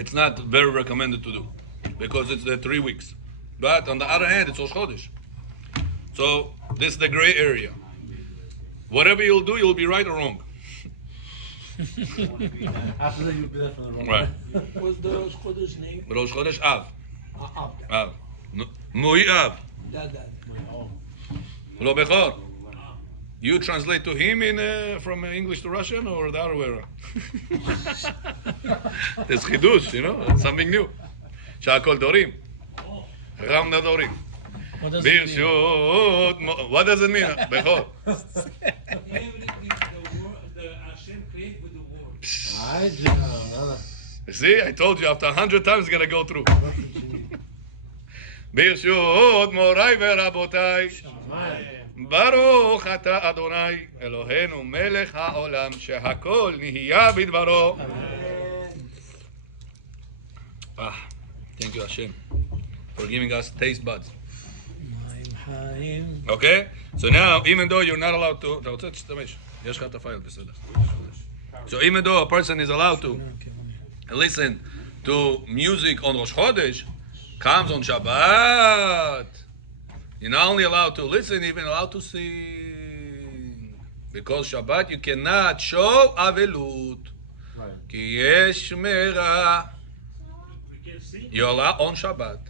it's not very recommended to do because it's the 3 weeks. But on the other hand, it's Rosh Chodesh. So this is the gray area. Whatever you'll do, you'll be right or wrong. After that, you'll be there for the wrong. Right. What's the Rosh Chodesh name? Rosh Chodesh Av. Av. Av. Mui Av. Dad. Lo Bechor. You translate to him from English to Russian or the other way around? There's chidush, you know, something new. Sha'akol Dorim. Ram Nadorim. What does it mean? What does it mean? Bechor. See, I told you after 100 times it's going to go through. ברשות מוריי ורבותיי, ברוך אתה אדוני אלוהינו מלך העולם שהכל נהיה בדברו. Thank you Hashem for giving us taste buds. Okay? So now, even though you're not allowed to, אתה רוצה תשתמש, יש לך את הפייל, בסדר. So even though a person is allowed to listen to music on Rosh Chodesh, comes on Shabbat, you're not only allowed to listen, even allowed to sing. Because Shabbat you cannot show avelut. Ki yesh mera. You're allowed on Shabbat.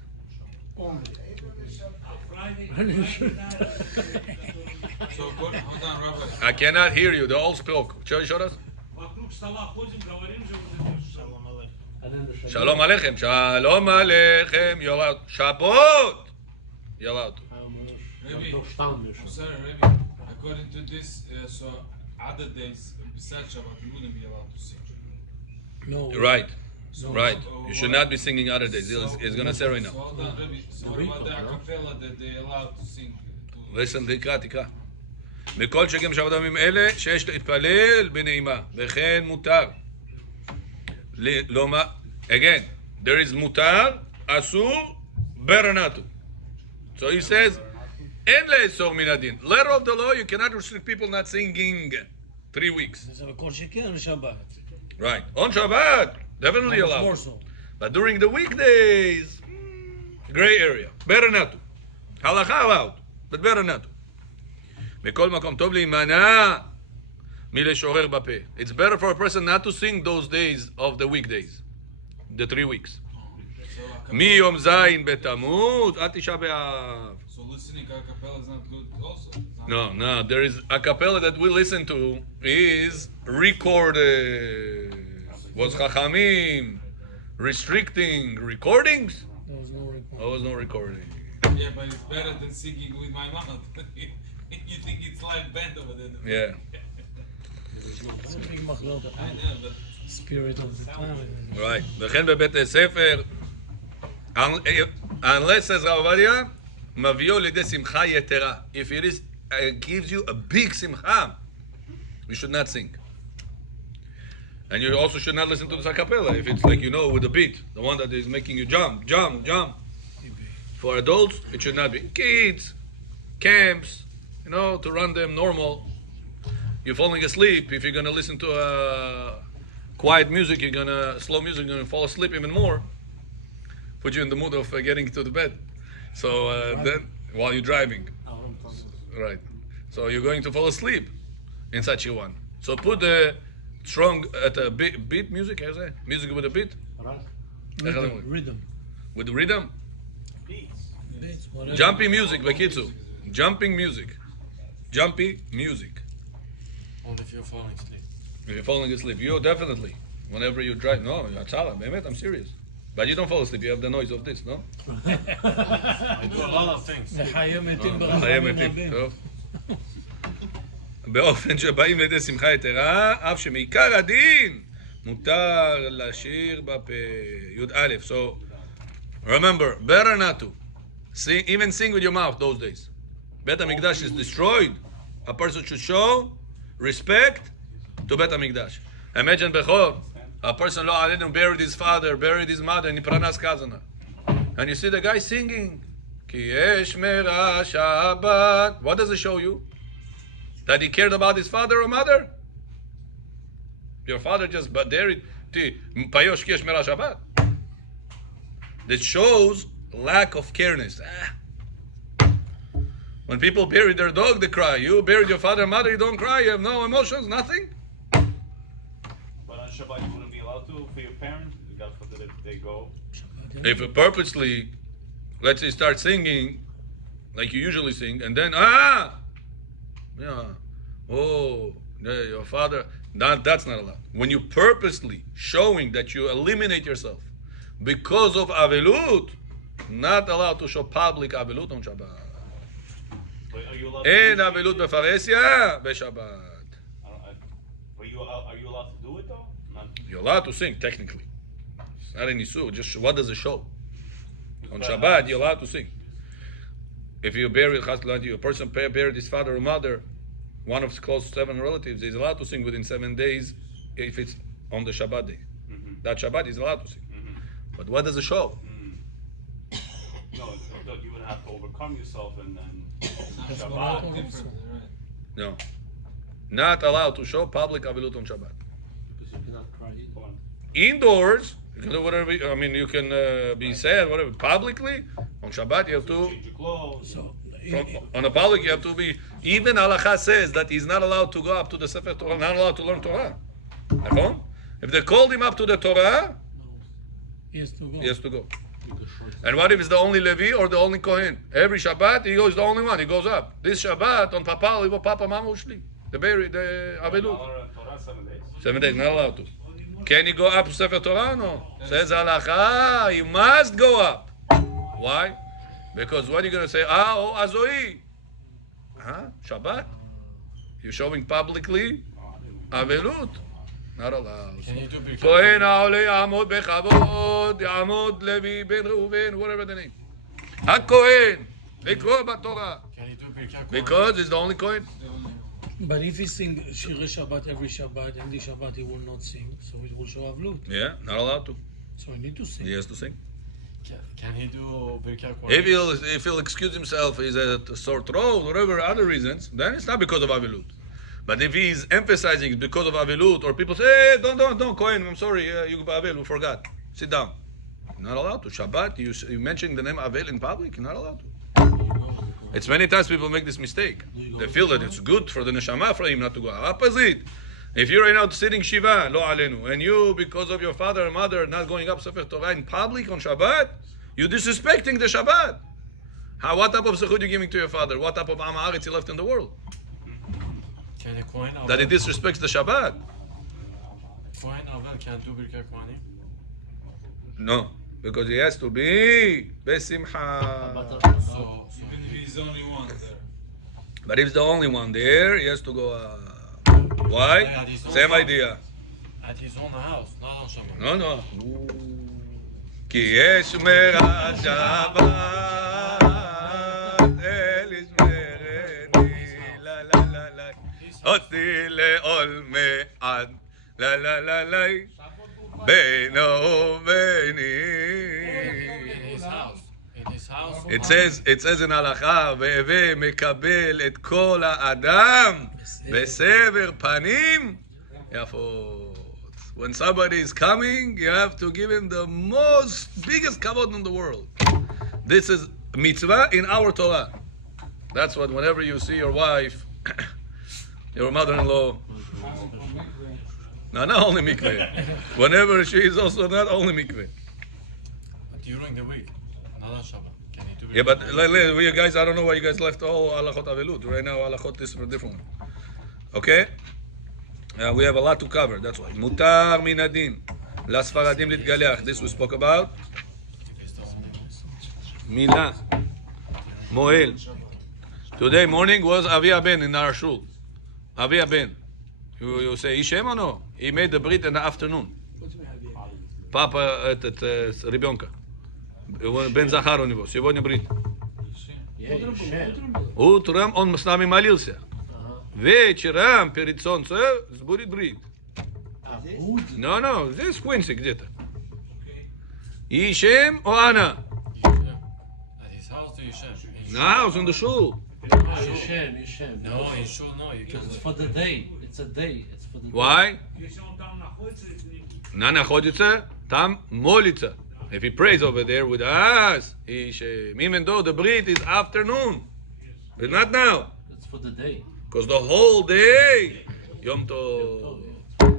So, hold on, Rabbi. I cannot hear you. They all spoke. Show us. Shalom Aleichem. Shalom Aleichem. You're allowed. Shabbat. You're allowed. Rabbi, I'm sorry, Rabbi. According to this, so other days besides Shabbat, you wouldn't be allowed to sing. No. Right. So, Right. so You should not be singing other days. It's going to say right So now. hold on, Rabbi. So what about the acapella that they allowed to sing? Listen, תקרא. מכל שכן בשבת ימים אלה שיש להתפלל בנעימה, וכן מותר. Again, there is מותר, אסור, better not to. So he says, אין לאסור מן הדין. Letter of the law, you cannot restrict people not singing 3 weeks. זה בכל שכן לשבת. Right. On Shabbat, definitely More allowed. so. But during the weekdays, gray area. Better not to. Halakha allowed, but better not to. בכל מקום טוב להימנע מלשורר בפה. It's better for a person not to sing those days of the weekdays, the 3 weeks. מיום זין בתמוז עד תשעה באב. So listening to acapella is not good also. It's not No, there is a cappella that we listen to is recorded. Was Chachamim restricting recordings? There was no report. There was no recording. Yeah, but it's better than singing with my mouth. You think it's live band over there? Yeah. It's a big machlok. I know, but Spirit of the time. Right. וכן בבית הספר, unless says Rav Ovadia, מביאו לידי שמחה יתרה. If it is, gives you a big simcha, you should not sing. And you also should not listen to the a cappella if it's like, with the beat, the one that is making you jump. For adults, it should not be. Kids, camps, to run them normal. You're falling asleep. If you're going to listen to quiet music, slow music, you're going to fall asleep even more. Put you in the mood of getting to the bed. So then, while you're driving. Right. So you're going to fall asleep in such a one. So put the strong, beat music, how say? Music with a beat? Rhythm. With the rhythm? Beats, whatever. Jumpy music, Bekitsu. Jumping music. Jumpy music. Only if you're falling asleep. If you're falling asleep, you definitely. Whenever you drive, no, I'm serious. But you don't fall asleep, you have the noise of this, no? I do a lot of things. חיי מתים חיי מתים, טוב. באופן שבאים לידי שמחה יתרה, אף שמעיקר הדין מותר לשיר בפה. י"א. So, remember, better not to. Even sing with your mouth those days. Bet HaMikdash is destroyed. A person should show respect to Bet HaMikdash. Imagine Bechor, a person lo alenu buried his father, buried his mother, and he pranas kazana. And you see the guy singing, Ki yesh mera Shabbat. What does it show you? That he cared about his father or mother? Your father just buried, payosh ki yesh mera Shabbat. that shows lack of careness. When people bury their dog, they cry. You buried your father and mother, you don't cry. You have no emotions, nothing. But on Shabbat, you wouldn't be allowed to for your parents. God forbid if they go. If you purposely, let's say, start singing like you usually sing, and then your father, that's not allowed. When you purposely showing that you eliminate yourself because of avilut, not allowed to show public avilut on Shabbat. But are you allowed En to avilut befaresia b'Shabbat. Are you allowed to do it though? Not, You're allowed to sing technically. It's not an issue. Just what does it show? On Shabbat, you're allowed to sing. If you bury a person buried his father or mother, one of his close 7 relatives, is allowed to sing within 7 days if it's on the Shabbat day. That Shabbat is allowed to sing. But what does it show? no, you would have to overcome yourself and then That's Shabbat. different, right? No. Not allowed to show public avilut on Shabbat. Because you cannot cry either. Come on. Indoors, you can do whatever. You can be sad, whatever. Publicly, on Shabbat you have to. Change your clothes. So, On a public, you have to be. Even Halacha says that he's not allowed to go up to the Sefer Torah, not allowed to learn Torah. נכון? If they called him up to the Torah, he has to go. he has to go. And what if it's the only Levi or the only Kohen? Every Shabbat he goes the only one. He goes up. This Shabbat on Papa, Papa, Mama Ushli. The Avilut. Torah 7 days. 7 days, not allowed to. Can he go up to Sefer Torah? No. Says Halacha, he must go up. Why? Because what are you going to say? Azoi. Shabbat? You're showing publicly Avilut. Not allowed. Can you do Birkat Kohen העולה יעמוד בכבוד, יעמוד לוי בן ראובן, whatever the name. הכהן, לקרוא בתורה. Can you do Birkat Because it's the only Kohen. But if he sing Shirei Shabbat every Shabbat, and this Shabbat he will not sing, so he will show Avlut. Yeah, not allowed to. So he need to sing. He has to sing. Can he do Birkat If he'll excuse himself, he's a sore throat, whatever other reasons, then it's not because of Avilut. But if he's emphasizing it's because of Avilut, or people say, hey, don't, Kohen, I'm sorry, you Avel, we forgot. Sit down. You're not allowed to. Shabbat, you mentioning the name Avel in public, you're not allowed to. It's many times people make this mistake. They feel that it's good for the neshama for him not to go. Opposite. If you're right now sitting Shiva, lo alenu, and you, because of your father and mother, not going up Sefer Torah in public on Shabbat, you're disrespecting the Shabbat. What type of zechut you giving to your father? What type of Am Haaretz he left in the world? Can a Kohen That he Avel, disrespects the Shabbat? Kohen Avel can do Birkat Kohanim? No, because he has to be besimcha. So Even if he's only one there. But if he's the only one there, he has to go. Why? Same idea. at his own house, not on Shabbat. No. כי יש מרע שבת, אל ישמרני, לה לה לה לה, אותי לעול מעד, לה לה לה לה, בינו וביני. In his house. It says in הלכה, והווה מקבל את כל האדם בסבר פנים יפות. When somebody is coming, you have to give him the biggest kavod in the world. This is mitzvah in our Torah. That's what whenever you see your wife, your mother-in-law, no, not only mikveh. Whenever she is also not only mikveh. But during the week, not on Shabbat. Can he do it? Yeah, but you guys, I don't know why you guys left all halachot avilut. Right now, halachot is a different one. Okay? We have a lot to cover, that's why. Mutar min adin. Lasfaradim litgaleach. This we spoke about. Mina. Moel. Today morning was Avi Ben in our shul. Avi Ben. You say Ishem or no? He made the brit in the afternoon. Papa at ребенка. Бен Захар у него. Сегодня брит. Утром он с нами молился. Вечером перед солнцем будет брит. No, здесь в Quincy где-то. Ишем or Anna? At his house to Yishem. No, it's in the shul. Yishem. No, in shul, no. You Because can it's for the day. It's a day. It's for the day. Why? Она находится, там молится. If he prays over there with us, even though the Brit is afternoon, but not now, It's for the day. because the whole day, Yom Tov.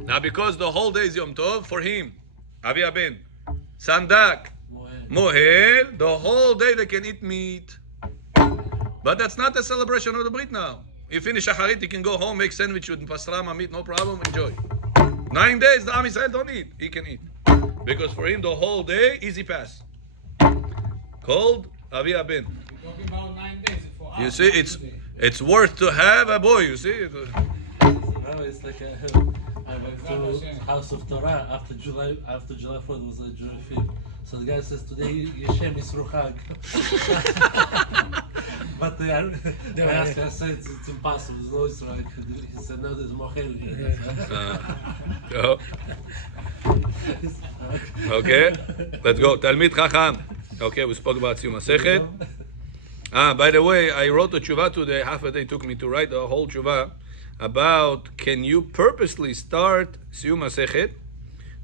Now, because the whole day is Yom Tov for him, Avi Aben, Sandak, Mohel, the whole day they can eat meat. But that's not the celebration of the Brit now. You finish Shacharit, you can go home, make sandwich with pastrama meat, no problem, enjoy. 9 days, the Am Yisrael don't eat. He can eat. Because for him, the whole day, easy pass. Called Avi Aben. We're talking about 9 days. For You us, see, it's worth to have a boy, you see. Now it's like I went to House of Torah after July 4th was a Jewish film. So the guy says today Yeshem is Ruchag. But I asked him, I said it's impossible. There's no Israel. He said no, there's Mochel here. Oh. Okay, let's go. Talmid Chacham. Okay, we spoke about Siyum Masechet. By the way, I wrote a tshuva today. Half a day took me to write the whole tshuva about can you purposely start Siyum Masechet,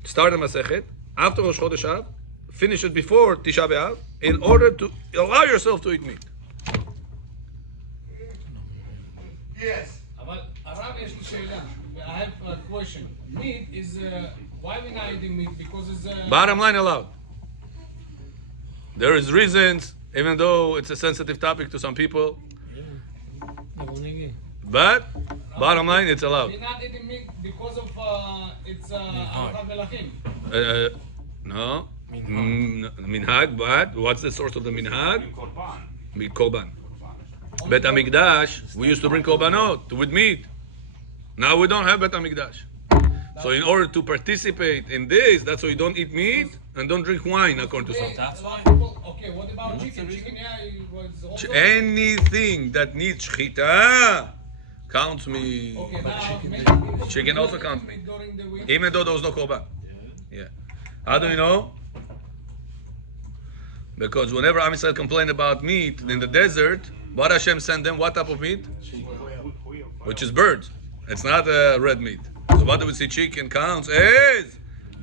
start a Masechet after Rosh Chodesh Av, finish it before Tisha B'Av, in order to allow yourself to eat meat. Yes. אבל הרב יש לי שאלה. I have a question. Meat is why we not eating meat? Because it's Bottom line allowed. There is reasons, even though it's a sensitive topic to some people, but bottom line, it's allowed. we're not eating meat because of it's Arafat Melachim. No. Minhag, but what's the source of the minhag? Korban. Bet HaMikdash, we used to bring korbanot with meat. Now we don't have Bet HaMikdash. So in order to participate in this, that's why you don't eat meat and don't drink wine, according to some. A lot of people, okay, what about chicken? Chicken, yeah, it was also... Anything that needs shchita counts me. Okay, now Chicken also counts me. during the week. Even though there was no korban. Yeah. How do you know? Because whenever Am Yisrael complained about meat in the desert, what Hashem sent them? What type of meat? Which is birds. It's not red meat. So what do we see? Chicken counts as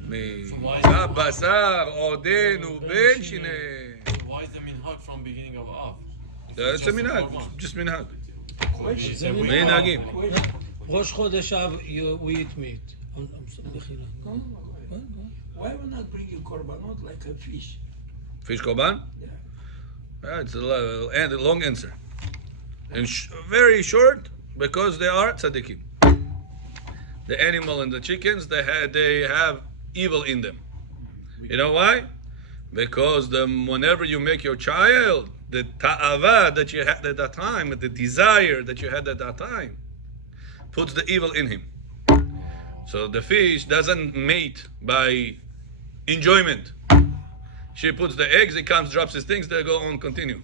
meat. Basar, odenu, ben shineh. Why is the minhag from beginning of Av? It's a minhag, just minhag. Question. Minhagim. Rosh Chodesh Av, we eat meat. Why we're not bringing korbanot like a fish? Fish korban? Yeah. It's a long answer. And very short, because they are tzaddikim. The animal and the chickens, they have evil in them. You know why? Because whenever you make your child, the ta'ava that you had at that time, the desire that you had at that time, puts the evil in him. So the fish doesn't mate by enjoyment. She puts the eggs, he comes, drops his things, they go on, continue.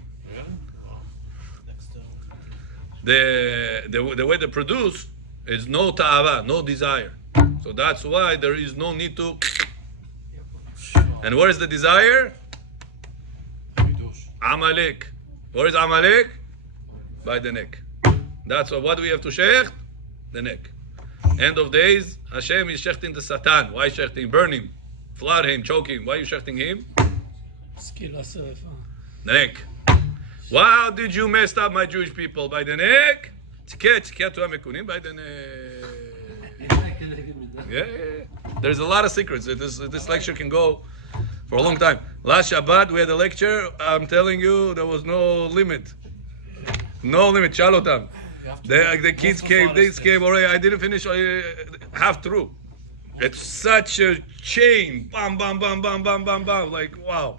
The way they produce is no ta'ava, no desire. So that's why there is no need to. And where is the desire? Amalek. Where is Amalek? By the neck. That's what do we have to shecht? The neck. End of days, Hashem is shechting the Satan. Why shechting? Burn him, flood him, choke him. Why are you shechting him? The neck. Wow, did you mess up my Jewish people? By the neck? By the neck. Yeah. There's a lot of secrets. This lecture can go for a long time. Last Shabbat, we had a lecture. I'm telling you, there was no limit. No limit. Shalotam. The kids came, this came already. I didn't finish half through. It's such a chain. Bam, bam, bam, bam, bam, bam, bam. Like, wow.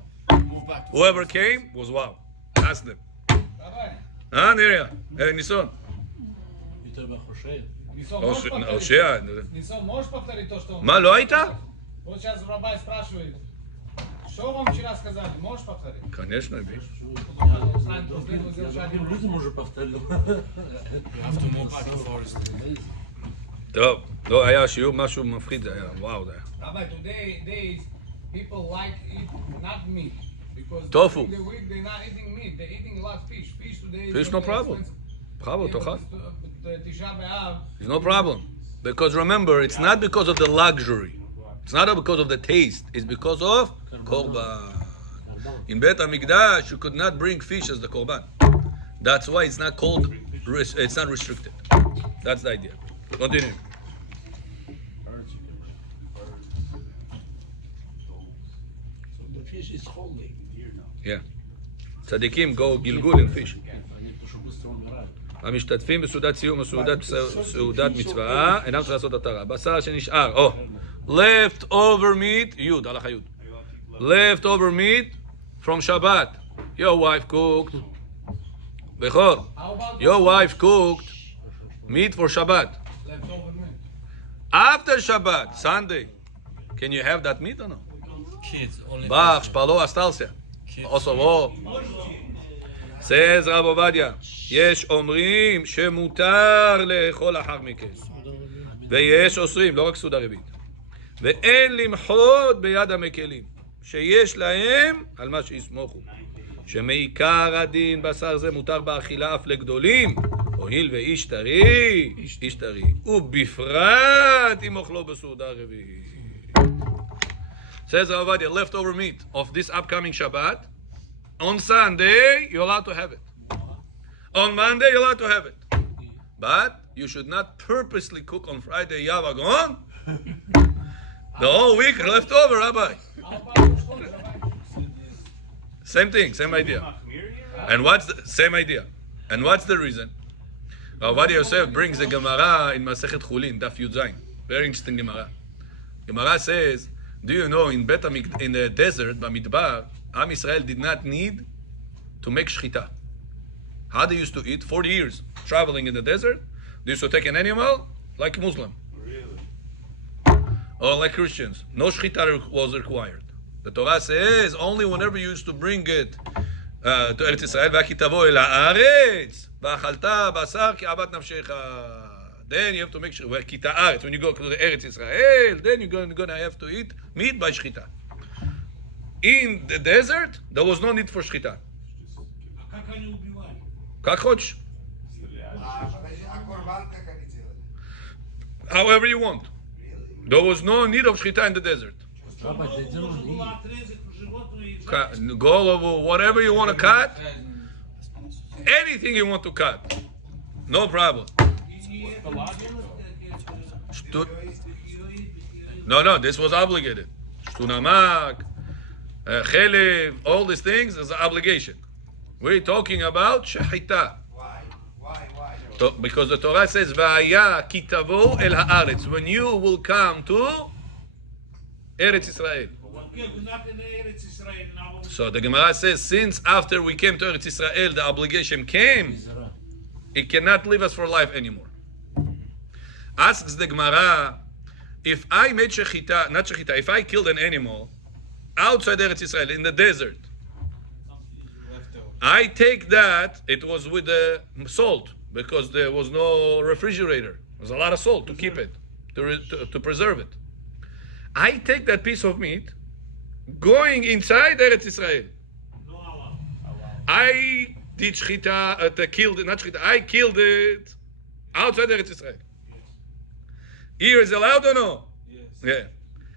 Whoever came was wow. Ask them. Neria. Nison. Нисон, можешь повторить то, что... מה, לא היית? Вот сейчас Рабай спрашивает, что вам вчера сказали, можешь повторить? Конечно, би. Людям уже повторил. You have to move back to forest. טוב, לא, היה שיעור משהו מפחיד, זה היה, וואו, זה היה. Rabbi, today people like eat not meat. Because Tofu. during the week they're not eating meat, they're eating a lot of fish. Fish today is Fish, very no problem. expensive. בכבוד, Yeah, תאכל. but Tisha B'Av, There's no problem. Because remember, it's not because of the luxury. It's not because of the taste. It's because of korban. In Bet HaMikdash, you could not bring fish as the korban. That's why it's not called. It's not restricted. That's the idea. Continue. So the fish is holy. Yeah. Tzadikim go gilgul in fish. אני פשוט בסטרום גרל. המשתתפים בסעודת סיום וסעודת סעודת מצווה אינם צריכים לעשות התרה. בשר שנשאר, left over meat, יוד, הלכה יוד. left over meat from Shabbat. Your wife cooked. בכור. Your wife cooked meat for Shabbat. Leftover meat. After Shabbat, Sunday, can you have that meat or no? Kids, only Bach, שפרלו остался. Also, oh. Says Rav Ovadia, יש אומרים שמותר לאכול לאחר מכן. ויש אוסרים, לא רק סעודה רביעית. ואין למחות ביד המקלים, שיש להם על מה שיסמוכו. שמעיקר הדין בשר זה מותר באכילה אף לגדולים, הואיל ואיש טרי, איש טרי. ובפרט אם אוכלו בסעודה רביעית. Says Rav Ovadia, leftover meat of this upcoming Shabbat, on Sunday, you're allowed to have it. On Monday, you're allowed to have it. But you should not purposely cook on Friday, Yavagon. The whole week left over, Rabbi. Same thing, same idea. And what's the same idea? And what's the reason? Rav Ovadia Yosef brings the Gemara in Masechet Chulin, Daf Yud Zayin. Very interesting Gemara. Gemara says, do you know in the desert, Bamidbar, Am Yisrael did not need to make shchita. How they used to eat? 40 years traveling in the desert. They used to take an animal like Muslim. Really? Or like Christians. No shchita was required. The Torah says only whenever you used to bring it to Eretz Yisrael, v'aki tavo el haaretz, v'achalta basar ki abat nafshecha. Then you have to make sure, v'ki ta'aretz, when you go to the Eretz Yisrael, then you're going to have to eat meat by shchita. In the desert, there was no need for shchita. Как хочешь. However you want. There was no need of shchita in the desert. Rabbi, they didn't eat. Go over whatever you want to cut. Anything you want to cut. No problem. No, this was obligated. Shtunamak, chelev, all these things is an obligation. We're talking about shechita. Why? Because the Torah says, "Va'aya ki tavo el haaretz." When you will come to Eretz Israel. So the Gemara says, since after we came to Eretz Israel, the obligation came, it cannot leave us for life anymore. Asks the Gemara, if I made shechita, not shechita, if I killed an animal outside Eretz Israel in the desert, I take that, it was with the salt, because there was no refrigerator. There was a lot of salt to keep it, to preserve it. I take that piece of meat, going inside Eretz Israel. I did shchita, killed it, not shchita, I killed it outside Eretz Israel. Here is allowed or no? Yes. Yeah.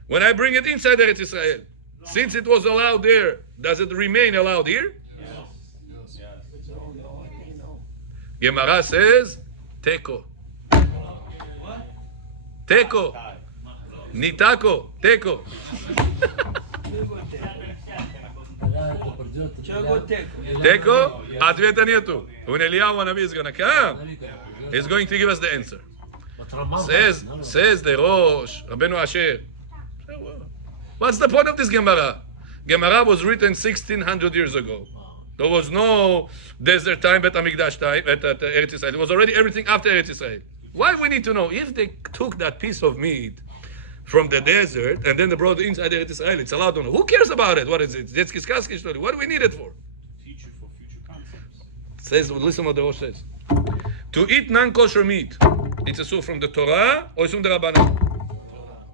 When I bring it inside Eretz Israel, since it was allowed there, does it remain allowed here? Gemara says, teko. Teko. Nitako. Teko. Teko. Ответа нету. When Eliyahu Hanavi is going to come, he's going to give us the answer. Says the Rosh, Rabbeinu Asher. What's the point of this Gemara? Gemara was written 1600 years ago. There was no desert time, Bet HaMikdash time, at Eretz Yisrael. It was already everything after Eretz Yisrael. Why we need to know? If they took that piece of meat from the desert and then they brought it inside Eretz Yisrael, it's allowed to know. Who cares about it? What is it? What do we need it for? Teach you for future concepts. Says, listen what the Rosh says. To eat non-kosher meat, it's a from the Torah or from the Rabbanan?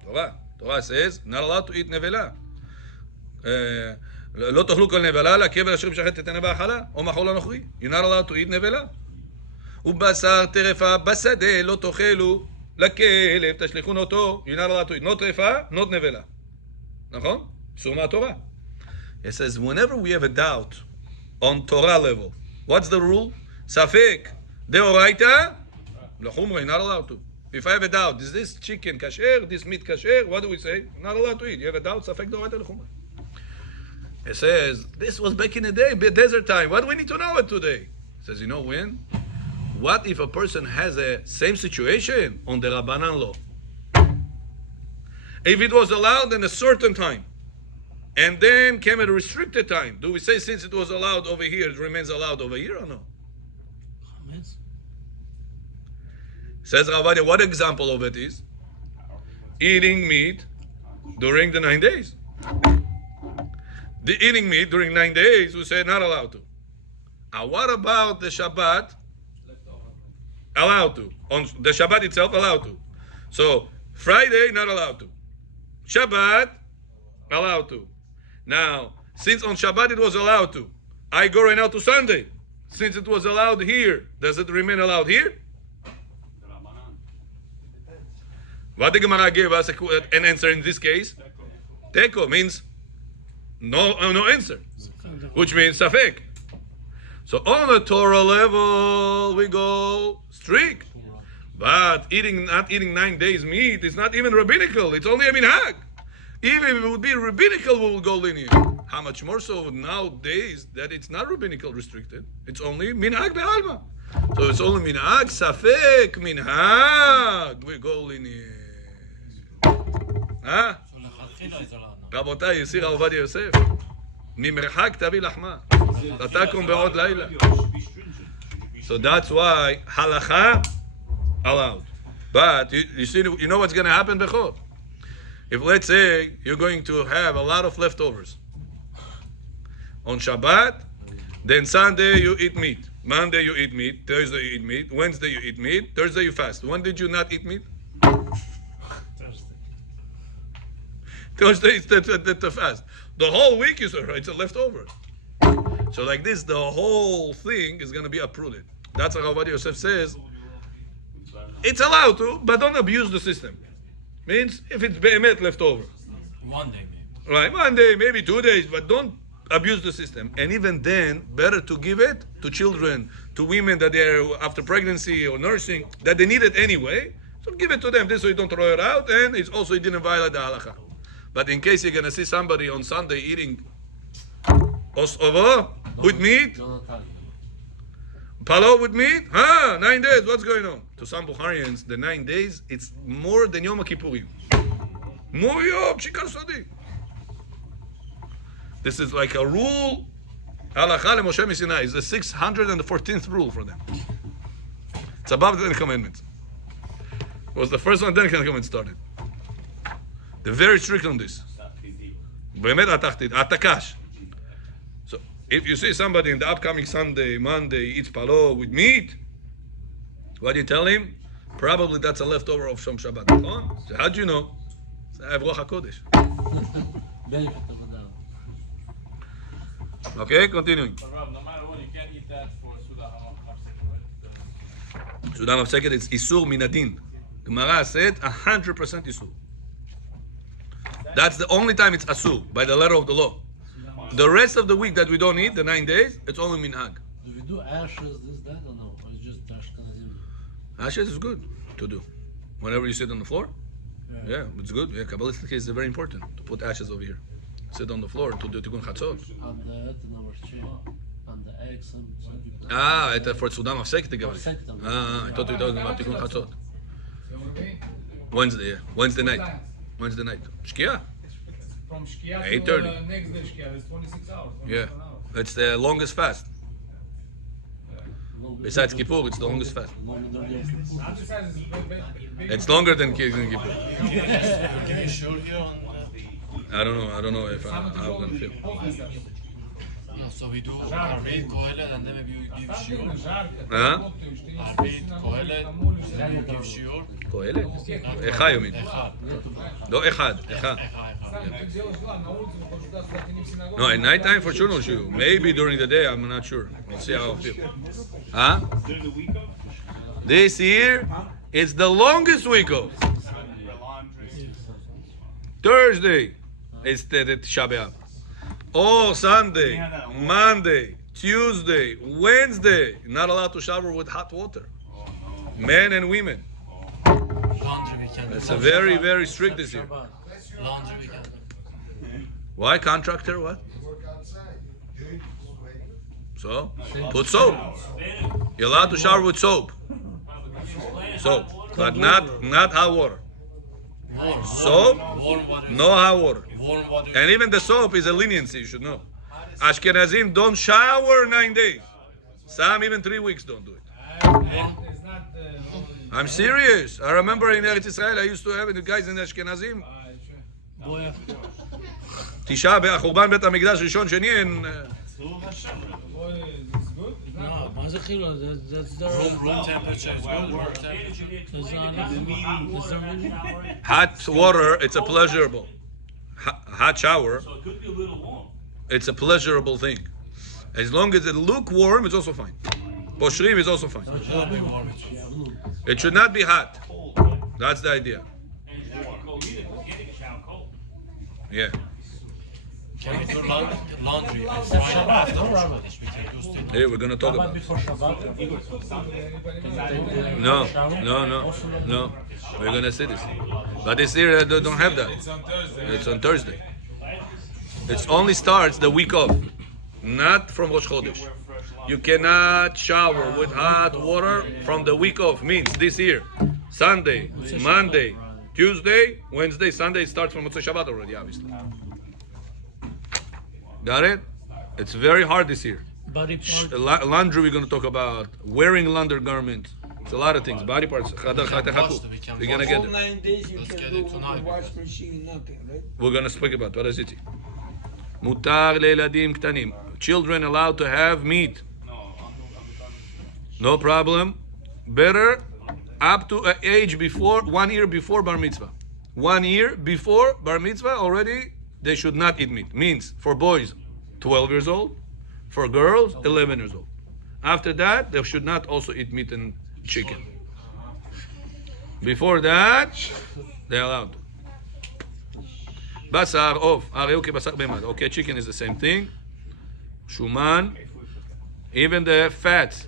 Torah. Torah says, not allowed to eat nevela. לא תאכלו כל נבלה, לקבר אשר משחט את הנבלה האכלה, או מחול הנוכרי. You're not allowed to eat נבלה. ובשר טרפה בשדה לא תאכלו, לכלב תשליכון אותו, you're not allowed to eat. Not טרפה, not נבלה. נכון? אסור מהתורה. It says, whenever we have a doubt on Torah level, what's the rule? ספק, דאורייתא, לחומרה, you're not allowed to. If I have a doubt, is this chicken kasher, this meat kasher, what do we say? Not allowed to eat. You have a doubt, ספק דאורייתא לחומרה. It says, this was back in the day, desert time. What do we need to know it today? It says, you know when? What if a person has a same situation on the Rabbanan law? If it was allowed in a certain time, and then came at a restricted time, do we say since it was allowed over here, it remains allowed over here or no? Yes. Says Ravadia, what example of it is? Eating meat during the 9 days. The eating meat during 9 days, we say not allowed to. What about the Shabbat? Allowed to. On the Shabbat itself, allowed to. So, Friday, not allowed to. Shabbat, allowed to. Now, since on Shabbat it was allowed to, I go right now to Sunday. Since it was allowed here, does it remain allowed here? What the Gemara gave us an answer in this case? Teko means no answer, which means safek. So on the Torah level, we go strict. But not eating 9 days meat is not even rabbinical. It's only a minhag. Even if it would be rabbinical, we will go lenient. How much more so nowadays that it's not rabbinical restricted. It's only minhag be'alma. So it's only minhag, safek, minhag. We go lenient. רבותיי, הסיר עובדיה יוסף, ממרחק תביא לחמה, תקום בעוד לילה. So that's why halacha allowed. But you know what's going to happen, Bechor? If let's say you're going to have a lot of leftovers on Shabbat, then Sunday you eat meat, Monday you eat meat, Thursday you eat meat, Wednesday you eat meat, Thursday you fast. When did you not eat meat? Thursday is the fast. The whole week is it's a leftover. So like this, the whole thing is going to be uprooted. That's what Rabbi Yosef says. It's allowed to, but don't abuse the system. Means if it's behemet leftover. 1 day maybe. Right, 1 day, maybe 2 days, but don't abuse the system. And even then, better to give it to children, to women that they're after pregnancy or nursing, that they need it anyway. So give it to them, this way you don't throw it out, and it's also it didn't violate the halakha. But in case you're going to see somebody on Sunday eating osova with meat, palo with meat, 9 days, what's going on? To some Bukharians, the 9 days, it's more than Yom Kippurim. More Yom Shikar Sadi. This is like a rule, halakha le Moshe Sinai. It's the 614th rule for them. It's above the Ten Commandments. It was the first one, then the Ten Commandments started. They're very strict on this. באמת התחתית, התקש. So, if you see somebody in the upcoming Sunday, Monday, eats palo with meat, what do you tell him? Probably that's a leftover of Shom Shabbat. So how do you know? זה היה ברוח הקודש. Okay, continuing. But Rob, no matter what, you can't eat that for Suda HaMafseket, right? Suda HaMafseket, it's Isur Minadin. Gemara said 100% Isur. That's the only time it's Asur, by the letter of the law. The rest of the week that we don't eat, the 9 days, it's only minhag. Do we do ashes, this, that, or no? Or it's just Ashkenazim? Ashes is good to do. Whenever you sit on the floor, yeah, it's good. Yeah, Kabbalistically it's very important to put ashes over here. Sit on the floor to do Tikkun Chatzot. And the number 3, and the eggs, and some people. It's for Suda HaMafseket. I thought you were talking about Tikkun Chatzot. Wednesday, yeah. Wednesday night. Shkia? From Shkia 8:30. to the next day Shkia, it's 26 hours. 27 Yeah. hours. It's the longest fast. Besides Kippur, it's the longest fast. Not besides, It's longer than Kippur. Can you show here on I don't know if how I'm going to feel. no, so we do Arveit Kohelet and then maybe we give Shiur. Huh? Arveit Kohelet, then we give Shiur. Kohelet? Echa, you mean? No, Echad. Echa. No, at night time for sure no shiur. Maybe during the day, I'm not sure. We'll see how I feel. Huh? During the week of? This year, It's the longest week off. The laundry. Thursday is the Tisha B'Av. Oh, Sunday, Monday, Tuesday, Wednesday. Not allowed to shower with hot water. Men and women. Laundry weekend. It's a very, very strict this year. Laundry weekend. Why? Contractor, what? So, put soap. You're allowed to shower with soap. Soap. But not hot water. Warm. Soap, Warm water. no hot water. Warm water. And even the soap is a leniency, you should know. Ashkenazim don't shower 9 days. Some even 3 weeks don't do it. It's not I'm serious. I remember in Eretz Israel, I used to have the guys in Ashkenazim. Boy, Tisha B'Av, חורבן בית המקדש ראשון, שני, and it's good. It's not no, מה זה חילול? That's the... Room temperature is good. Room temperature. hot water, it's a pleasurable. Hot shower, So it could be a little warm. it's a pleasurable thing. As long as it's lukewarm, it's also fine. Poshrim is also fine. Should be warm. It should not be hot. That's the idea. Yeah. Can we do laundry on Friday? Don't rub it. We can use it. Hey, we're gonna talk But about it. before Shabbat, No. We're gonna see this. But this year they don't have that. It's on Thursday. It's on Thursday. It only starts the week off, not from Rosh Chodesh. You cannot shower with hot water from the week off. Means this year, Sunday, Monday, Tuesday, Wednesday, Sunday starts from Motzei Shabbat already, obviously. Got it? It's very hard this year. Body part. Laundry we're going to talk about. Wearing undergarments. It's a lot of things. Body parts. We're going to get All there. 9 days you Let's can get do it with tonight. the wash machine, nothing, right? We're going to speak about parasiti. מותר לילדים קטנים. Children allowed to have meat. No problem. Better up to an age before, 1 year before bar mitzvah. 1 year before bar mitzvah already they should not eat meat. Means for boys 12 years old, for girls 11 years old. After that they should not also eat meat and chicken. Before that they're allowed to. Basar of okay, basar bemad. Okay, chicken is the same thing. Shuman, even the fats.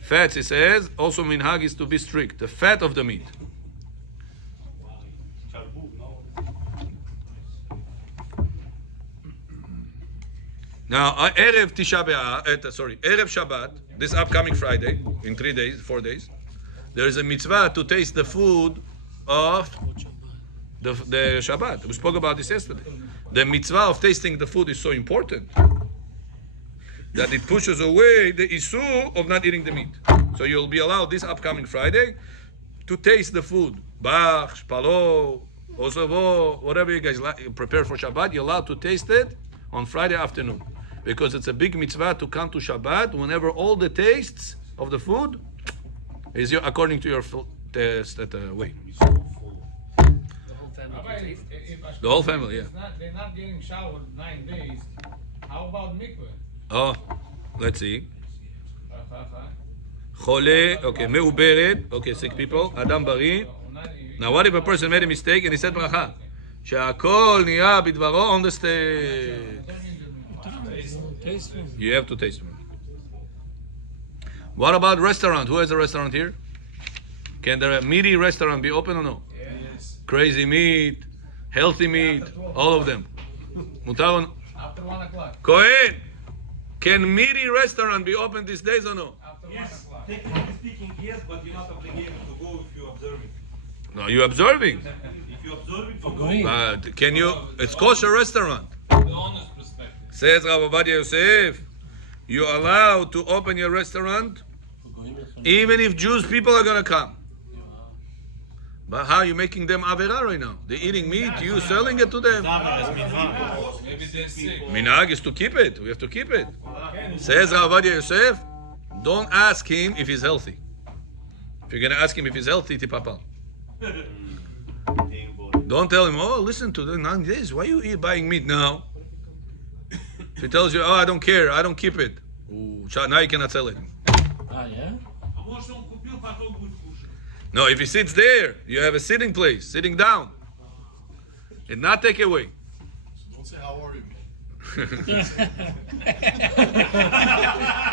Fats, it says, also minhag is to be strict. The fat of the meat. Now, Erev Tisha B'Av, Erev Shabbat, this upcoming Friday, in 3 days, 4 days, there is a mitzvah to taste the food of the Shabbat. We spoke about this yesterday. The mitzvah of tasting the food is so important that it pushes away the issue of not eating the meat. So you'll be allowed this upcoming Friday to taste the food. Bach, palo, osovo, whatever you guys prepare for Shabbat, you're allowed to taste it on Friday afternoon. Because it's a big mitzvah to come to Shabbat whenever all the tastes of the food is according to your taste way. The whole family, yeah. They're not getting showered 9 days. How about mikveh? Oh, let's see. Chole, okay, me'uberet, okay, sick people, Adam Bari. Now what if a person made a mistake and he said bracha? שהכל נהיה בדברו on the stage. You have to taste one. What about restaurant? Who has a restaurant here? Can the meaty restaurant be open or no? Yes. Crazy meat, healthy meat, all of them. מותר? After 1 o'clock. Cohen, can meaty restaurant be open these days or no? After 1 o'clock. Technically speaking, yes, but you're not obligated to go if you observe it. No, you're observing. If you observe it, for you going. But can you? It's kosher restaurant. The owner's perspective. Says Rav Ovadia Yosef, you're allowed to open your restaurant even if Jewish people are gonna come. But how are you making them avera right now? They're eating meat, you selling it to them. Maybe they're sick. Minhag is to keep it. We have to keep it. Says Rav Ovadia Yosef, don't ask him if he's healthy. If you're gonna ask him if he's healthy, tipapal. Don't tell him, oh, listen to the 9 days. Why are you buying meat now? If he tells you, oh, I don't care, I don't keep it. Ooh, now you cannot sell it. Ah, yeah? No, if he sits there, you have a sitting place, sitting down. And not take away. Don't say how are you.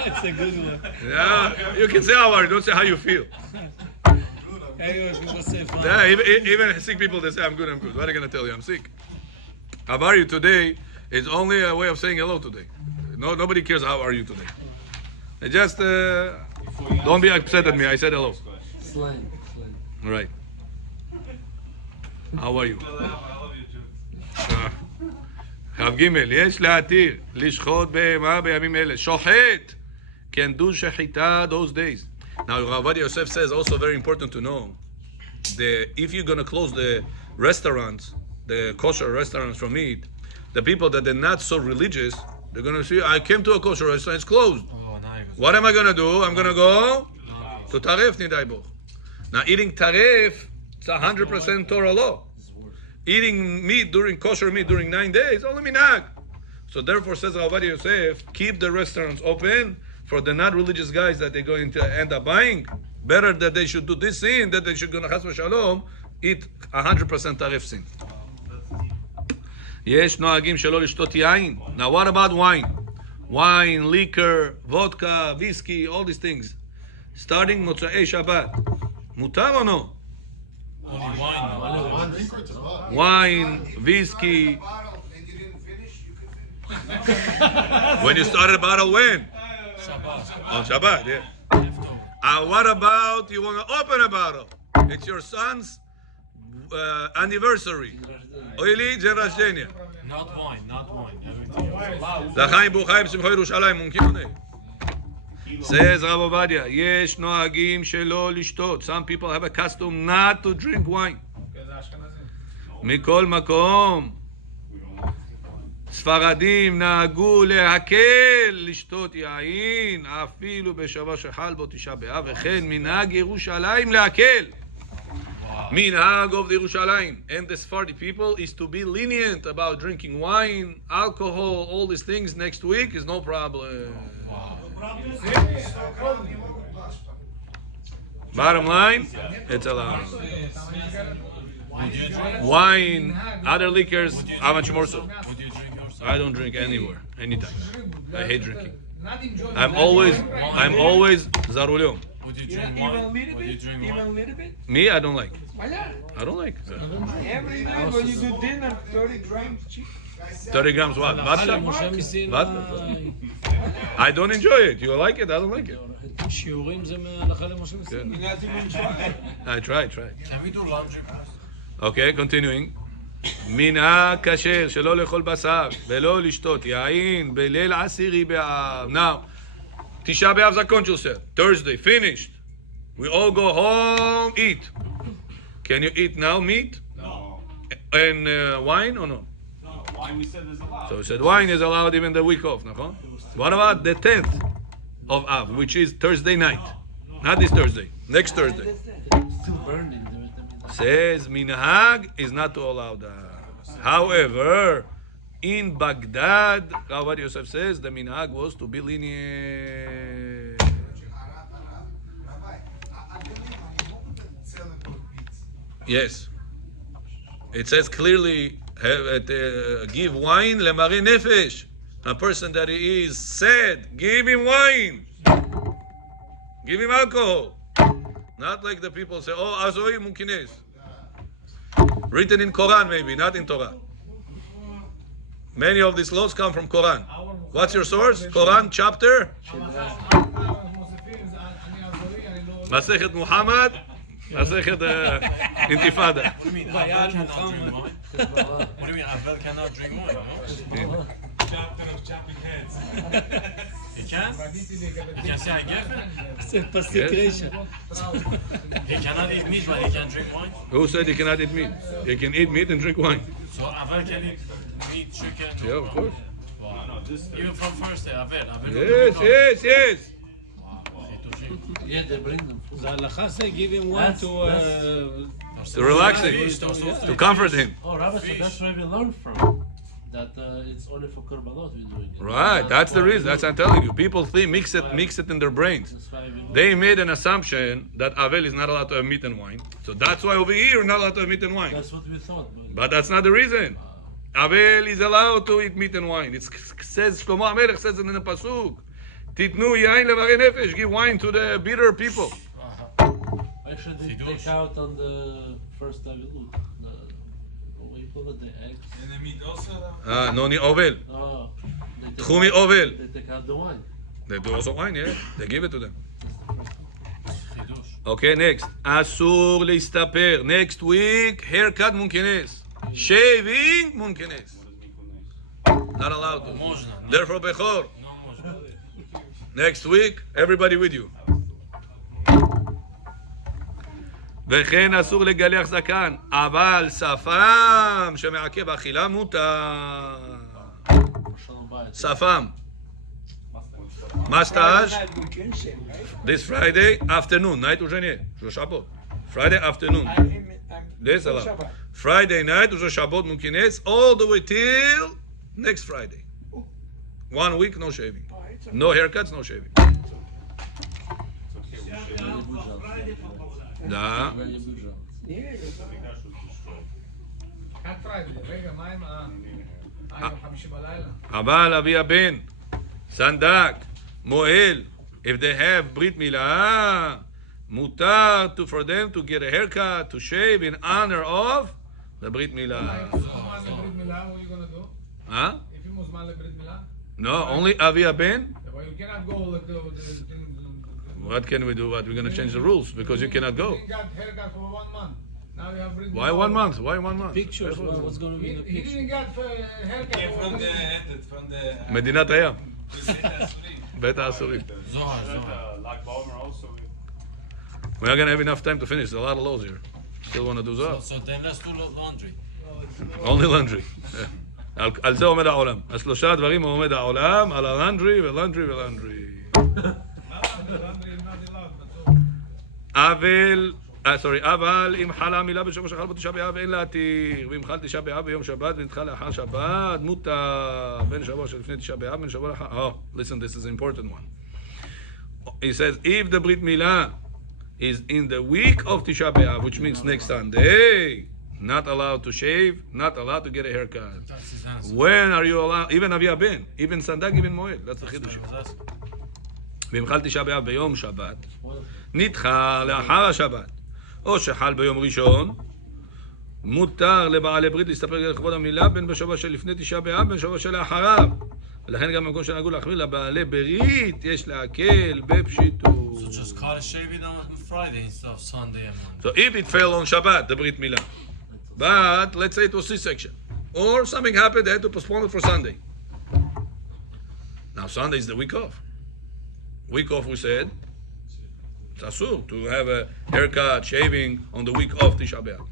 It's a good one. Yeah, you can say how are you, don't say how you feel. Anyway, people say fine. Yeah, even sick people, they say, I'm good. What are they going to tell you? I'm sick. How are you today is only a way of saying hello today. No, nobody cares how are you today. They just, don't be upset at me, I said hello. Slang. Right. How are you? I love you too. כ"ג, יש להתיר לשחוט בהמה בימים אלה. שוחט can do שחיטה those days. Now, Rav Yosef says also very important to know that if you're going to close the restaurants, the kosher restaurants from meat, the people that are not so religious, they're going to say, I came to a kosher restaurant, it's closed. What am I going to do? I'm going to go to Taref Nidai Boch. Now, eating Taref, it's 100% Torah law. Eating meat kosher meat during 9 days, only minhag. So therefore, says Rav Yosef, keep the restaurants open for the not-religious guys that they're going to end up buying. Better that they should do this sin, that they should go to Chas v'Shalom, eat 100% tarif sin. יש נוהגים שלא לשתות יין. Now what about wine? Wine, liquor, vodka, whiskey, all these things. Starting מוצאי שבת. מותר או לא? Only wine. Wine, whiskey. When you started a bottle, when? On Shabbat, yeah. What about you want to open a bottle? It's your son's anniversary. Oili Jerashenia. Not wine. Everything else. לחיים בוחיים שמחו ירושלים, מומקים עונה. Says Rav Ovadia, יש נוהגים שלא לשתות. Some people have a custom not to drink wine. מכל מקום, ספרדים נהגו להקל לשתות יין, אפילו בשבוע שחל בו תשעה באב, וכן מנהג ירושלים להקל. Minhag of the Yerushalayim and the Sephardi people is to be lenient about drinking wine, alcohol, all these things. Next week is no problem. Bottom line, it's allowed. Wine, other liquors, how much more so? I don't drink anywhere, anytime. I hate drinking. I'm always Zarulion. Would you drink wine? Would you drink wine? Even a little bit? Me, I don't like. Why not? I don't like. Every night when you do dinner, 30 grams chicken. 30 grams what? Vodka? משה מסיני. I don't enjoy it. You like it? I don't like it. שיעורים זה מהלכה למשה מסיני. I try. Can we do laundry, please? Okay, continuing. מנהג כשר שלא לאכול בשר ולא לשתות יין בליל עשירי באב. Now, Tisha B'Av Zakon said, Thursday, finished. We all go home, eat. Can you eat now meat? No. And wine or no? No. Wine we said is allowed. So we said wine is allowed even the week off. No? What about the 10th of Av, which is Thursday night? Not this Thursday, next Thursday. Still burning. Says minhag is not to allow that. However, in Baghdad, Rav Yosef says the minhag was to be lenient. Yes, it says clearly, give wine lemari nefesh. A person that is sad, give him wine. Give him alcohol. Not like the people say, oh, azoi mukines. Written in Quran maybe, not in Torah. Many of these laws come from Quran. What's your source? Quran chapter? Masechet Muhammad, Masechet Intifada. What do you mean? Avel cannot drink wine? What do you mean? Avel cannot drink wine? No? Chapter of chopping heads. He can? He can say I gave it? זה פסטיקריישן. He cannot eat meat, but he can drink wine? Who said he cannot eat meat? He can eat meat and drink wine. So Avel can eat meat, chicken? Yeah, of course. Wow. Even from first day, Avel. Yes. Yeah, they bring them. זה הלכה say give him one To relax him, to comfort him. Oh, Rabbi, so that's where we learn from. that it's only for korbanot we're doing it. Right, Not that's the for reason. That's what I'm telling you. People think mix it in their brains. That's why we do They made an assumption that Avel is not allowed to have meat and wine. So that's why over here we're not allowed to have meat and wine. That's what we thought. But that's not the reason. Avel is allowed to eat meat and wine. It says, Shlomo HaMelech says it in the Pasuk. Titnu yain levarei nefesh. Give wine to the bitter people. Why should they take out on the first Avilut? What do you call it? The eggs? And the meat also? Noni Ovel. Oh, Tchumi Ovel. they take out the wine. They do also wine, yeah. They give it to them. חידוש. Okay, next. אסור להסתפר. Next week, haircut מונכנס. Shaving מונכנס. Not allowed to. Можно. Therefore, Bechor. No можно. Next week, everybody with you. וכן אסור לגלח זקן, אבל שפם שמעכב אכילה מותר. Shalom bayit. שפם. Mustache, We can say, right? this Friday afternoon, night уже нет, уже шаббот. Friday afternoon, I'm this for allowed. Shabbat. Friday night уже шаббот מונכנס, all the way till next Friday. 1 week, no shaving. Oh, it's okay. No haircuts, no shaving. Very good job. Да. Very good job. Yeah, רק פריידי, רגע, מה עם יום חמישי בלילה? אבל אבי הבן, סנדק, מועל, if they have ברית מילה, מותר for them to get a haircut, to shave in honor of the ברית מילה. אם הוא מוזמן לברית מילה, what are you gonna do? Huh? If הוא מוזמן לברית מילה? No, only אבי הבן? But you cannot go like the What can we do? What? We're going to change the rules because you cannot go. He got haircut for 1 month. Now you have brit Why 1 month? Why 1 month? Pictures. What's going to be in the He picture? didn't get haircut From the מדינת הים. בית האסורים. Zohar, That, Zohar. Lag Ba'omer also. We're not going to have enough time to finish. There's a lot of laws here. Still want to do Zohar? So then let's do laundry. Only laundry. על זה עומד העולם. השלושה דברים עומד העולם, על הלנדרי ולנדרי ולנדרי. אבל אם חלה המילה בשבוע שחל בו תשעה באב אין להתיר, ואם חל תשעה באב ביום שבת ונדחה לאחר שבת, מותר בין שבוע שלפני תשעה באב בין שבוע לאחר. Oh, listen, this is an important one. He says, if the Brit Milah is in the week of Tisha B'Av, which means next Sunday, not allowed to shave, not allowed to get a haircut. That's his answer. When are you allowed? Even Avi Ben, even Sandak, even Moed. That's the Chiddush. That's- ואם חל תשעה באב ביום שבת, נדחה לאחר השבת, או שחל ביום ראשון, מותר לבעלי ברית להסתפק לכבוד המילה בין בשבוע שלפני תשעה באב בין בשבוע שלאחריו. ולכן גם במקום שנהגו להחמיר לבעלי ברית, יש להקל בפשיטות. So just call it shaving on Friday instead of Sunday and Monday. So if it fell on Shabbat, the Brit Milah, but let's say it was C-section, or something happened, they had to postpone it for Sunday. Now Sunday is the week off. Week off, we said, it's asur to have a haircut, shaving on the week of Tisha B'Av.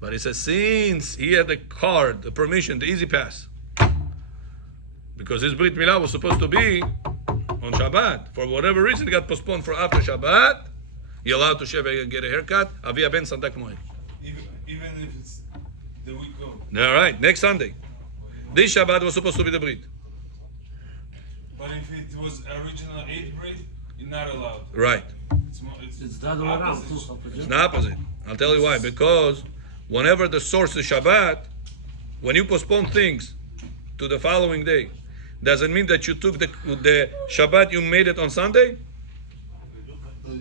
But he says, since he had the card, the permission, the easy pass, because his Brit Milah was supposed to be on Shabbat, for whatever reason, it got postponed for after Shabbat, you're allowed to shave and get a haircut, Avia Ben Sandak Moed. even if it's the week of. All right, next Sunday. This Shabbat was supposed to be the Brit. But if it was original 8th Brit, you're not allowed. Right. It's the other way around too. It's the opposite. I'll tell you why. Because whenever the source is Shabbat, when you postpone things to the following day, doesn't mean that you took the Shabbat, you made it on Sunday.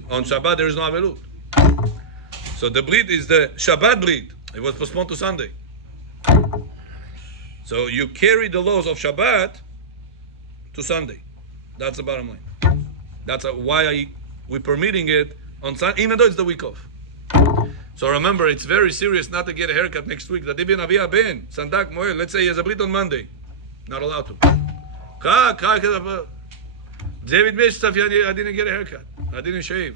On Shabbat, there is no Avelut. So the Brit is the Shabbat Brit. It was postponed to Sunday. So you carry the laws of Shabbat to Sunday. That's the bottom line. That's why we're permitting it on Sunday, even though it's the week off. So remember, it's very serious not to get a haircut next week. That even Avia Ben, Sandak Moel, let's say he has a Brit on Monday. Not allowed to. David Mesh stuff, I didn't get a haircut. I didn't shave.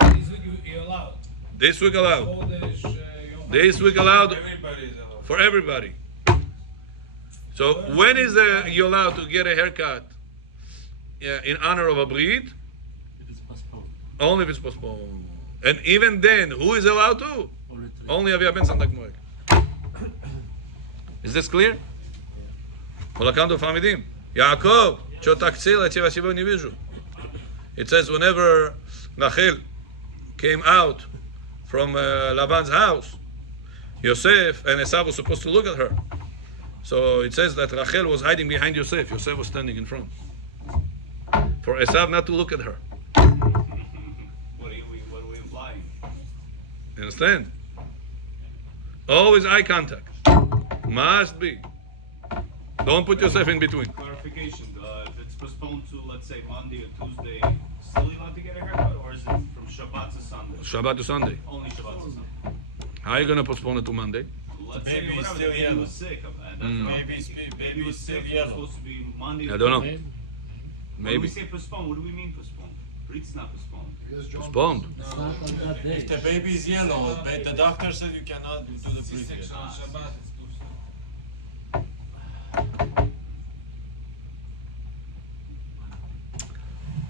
And this week you're allowed. This week allowed. Chodesh, This week allowed Everybody is allowed. for everybody. So when is you allowed to get a haircut in honor of a Brit? If it's postponed. Only if it's postponed. And even then, who is allowed to? Only three. Only Avia Ben Sandak Moed. Is this clear? Молаканду Фамидим. Yaakov, что так цело, я тебя сегодня не вижу. It says whenever Rachel came out from Laban's house, Yosef and Esau were supposed to look at her. So it says that Rachel was hiding behind Yosef. Yosef was standing in front. For Esau not to look at her. What are we implying? You understand? Always eye contact. Must be. Don't put yourself in between. Clarification, if it's postponed to, let's say, Monday or Tuesday, still allowed to get a haircut, or is it from Shabbat to Sunday? Shabbat to Sunday. Only Shabbat to Sunday. How are you going to postpone it to Monday? Let's Baby say is whatever, still the baby yellow. was sick. Baby was is still sick, it was yellow. supposed to be Monday. I don't know. When we Maybe. say postponed, what do we mean postponed? Brit's not postponed. Postponed. It's not on that day. If the baby is yellow, the doctor said you cannot do the C-section breathing. on Shabbat, it's too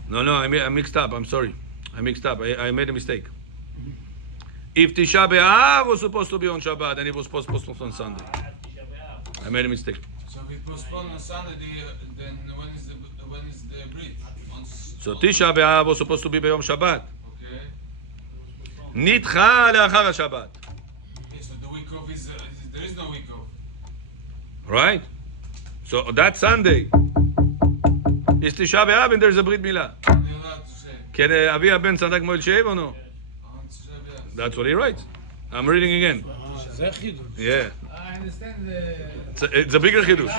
soon. No, I mixed up. I'm sorry. I mixed up. I made a mistake. If Tisha B'Av was supposed to be on Shabbat, then it was supposed to be on Sunday. I made a mistake. So if we postpone on Sunday, then when is the breath? So Tisha B'Av was supposed to be B'Yom Shabbat. Okay. Nidcha le'achar Shabbat. Okay, so the week off is there is no week off. Right? So that Sunday is Tisha B'Av and there's a Brit Milah. You're allowed to say. Can Avia ben Sadak Moel Shev or no? On Tisha B'Av. That's what he writes. I'm reading again. זה חידוש. Yeah. I understand It's a bigger chidush.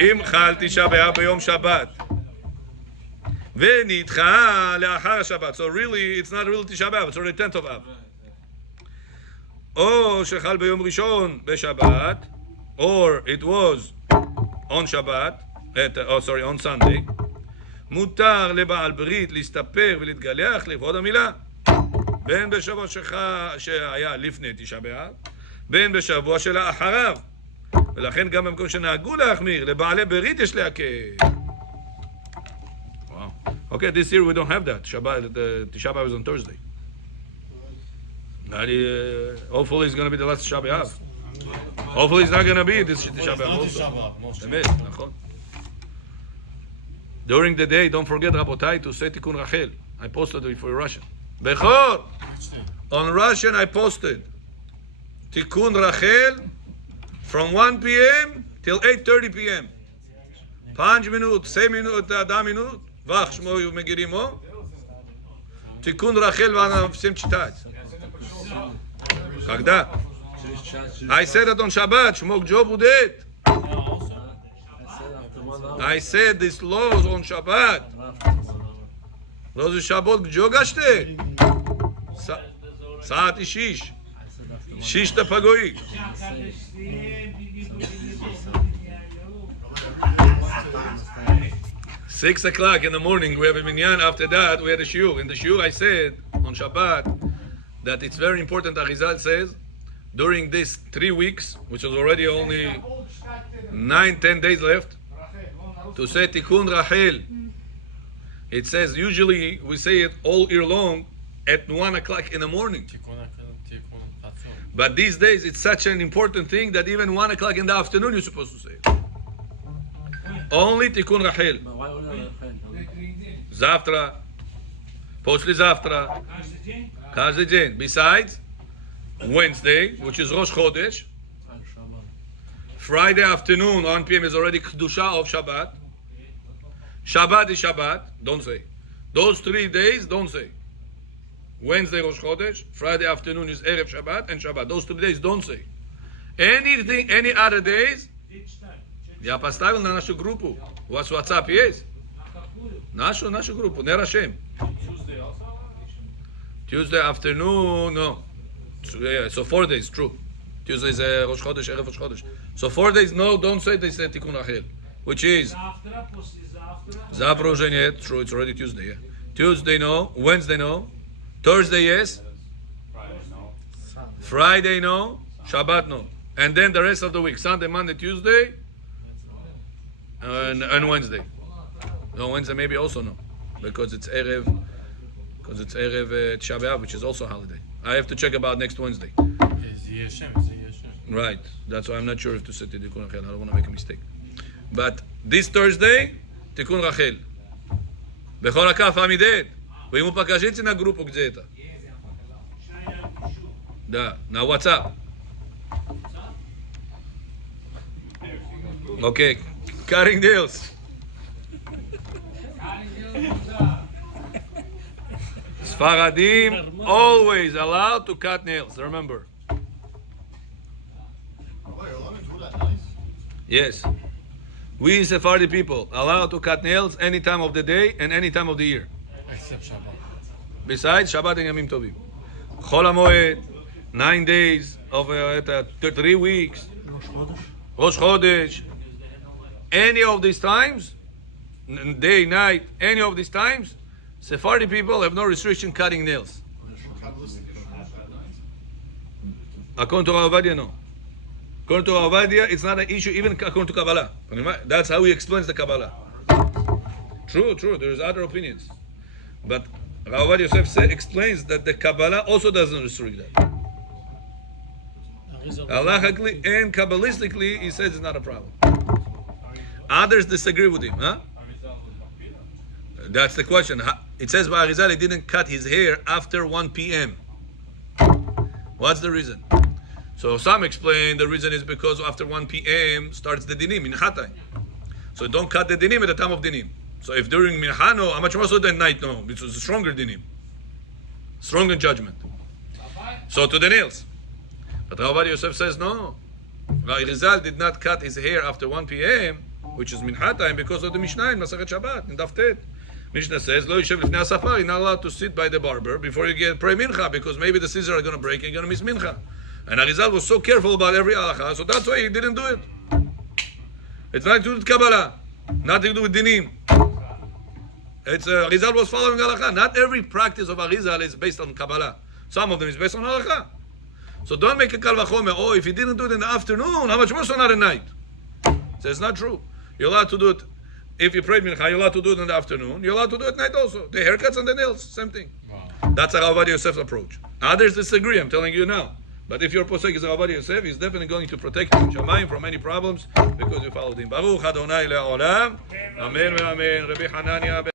אם חל תשעה באב ביום שבת ונדחה לאחר השבת. So really, it's not really תשעה באב, it's already 10th of Av. או שחל ביום ראשון בשבת, or it was on Shabbat, on Sunday, מותר לבעל ברית להסתפר ולהתגלח לכבוד המילה. בין בשבוע שהיה לפני תשעה באב, בין בשבוע שלאחריו. ולכן גם במקום שנהגו להחמיר, לבעלי ברית יש להקל. Wow. Okay, this year we don't have that. Shabbat, the Tisha B'Av is on Thursday. Hopefully it's going to be the last Tisha B'Av. Hopefully it's not going to be this Tisha B'Av also. באמת, נכון. During the day, don't forget, Rabotai, to say Tikkun Rachel. I posted it for Russian. Bechor! On Russian I posted Tikkun Rachel from 1 p.m. till 8:30 p.m. 5 minut, 6 minut, 10 minut. Vach shmo megirimo. Tikkun Rachel ואנחנו всем читать. Когда? I said it on Shabbat. Shmok Job Udet. I said this laws on Shabbat. Those Shabbat Gjo gashte. Saat ishish. Shish ta pagoi. 6 o'clock in the morning, we have a minyan. After that, we had a shiur. In the shiur, I said on Shabbat that it's very important. Arizal says during these 3 weeks, which is already only 9-10 days left, to say Tikkun Rachel. It says usually we say it all year long at 1 o'clock in the morning. But these days it's such an important thing that even 1 o'clock in the afternoon you're supposed to say it. Only Tikkun Rachel. Завтра, послезавтра, каждый день. Besides Wednesday, which is Rosh Chodesh, Friday afternoon, 1 p.m. is already Kedusha of Shabbat. Shabbat is Shabbat, don't say. Those 3 days, don't say. Wednesday Rosh Chodesh, Friday afternoon is Erev Shabbat, and Shabbat. Those 3 days, don't say. Anything, any other days, я поставил на нашу группу. У вас WhatsApp есть? Нашу группу, не Расhem. Tuesday afternoon, no. So 4 days, true. Tuesday is Rosh Chodesh, Erev Rosh Chodesh. So 4 days, no, don't say they say Tikkun Rachel. Which is Zavra уже нет, true, it's already Tuesday, yeah. Tuesday, no. Wednesday, no. Thursday, yes. Friday, no. Shabbat, no. And then the rest of the week, Sunday, Monday, Tuesday, and Wednesday. No, Wednesday maybe also no, because it's Erev Tisha B'Av, which is also a holiday. I have to check about next Wednesday. Right. That's why I'm not sure if to say Tikkun Rachel. I don't want to make a mistake. But this Thursday, Tikkun Rachel. בכל הכף עמידת. ואם הוא покажите на группу, где это? Да, на WhatsApp. Okay. Cutting nails. Sfaradim always allowed to cut nails. Remember. Wait, let me do that nice. Yes. We Sephardi people allowed to cut nails any time of the day and any time of the year. Except Shabbat. Besides Shabbat and Yamim Tovim. Chol HaMoed, 9 days of 3 weeks. Rosh Chodesh. Any of these times, day, night, any of these times, Sephardi people have no restriction cutting nails. According to Rav Ovadia, no. According to Rav Ovadia, it's not an issue even according to Kabbalah. That's how he explains the Kabbalah. True, there's other opinions. But Rav Ovadia Yosef explains that the Kabbalah also doesn't restrict that. Halachically and Kabbalistically, he says it's not a problem. Others disagree with him, huh? That's the question. It says by Arizal he didn't cut his hair after 1 p.m. What's the reason? So some explain the reason is because after 1 p.m. starts the dinim, mincha time. So don't cut the dinim at the time of dinim. So if during mincha, no, how much more so than night, no. It was a stronger dinim. Stronger judgment. So to the nails. But Rav Ovadia Yosef says no. Arizal did not cut his hair after 1 p.m., which is mincha time, because of the Mishnah in Masachet Shabbat, in Daf Tet. Mishnah says, Lo yishev lifnei hasafar, you're not allowed to sit by the barber before you get pray mincha, because maybe the scissors are going to break and you're going to miss mincha. And Arizal was so careful about every halacha, so that's why he didn't do it. It's nothing to do with Kabbalah, nothing to do with dinim. It's Arizal was following halacha. Not every practice of Arizal is based on Kabbalah. Some of them is based on halacha. So don't make a kal vachomer. Oh, if he didn't do it in the afternoon, how much more so not at night? So it's not true. You're allowed to do it. If you prayed mincha, you're allowed to do it in the afternoon. You're allowed to do it at night also. The haircuts and the nails, same thing. Wow. That's Rav Ovadia Yosef's approach. Others disagree, I'm telling you now. But if your posek is Rav Ovadia Yosef, he's definitely going to protect you in Shamayim from any problems because you followed him. Baruch Adonai le'olam. Amen ve'amen. Rabbi Hanania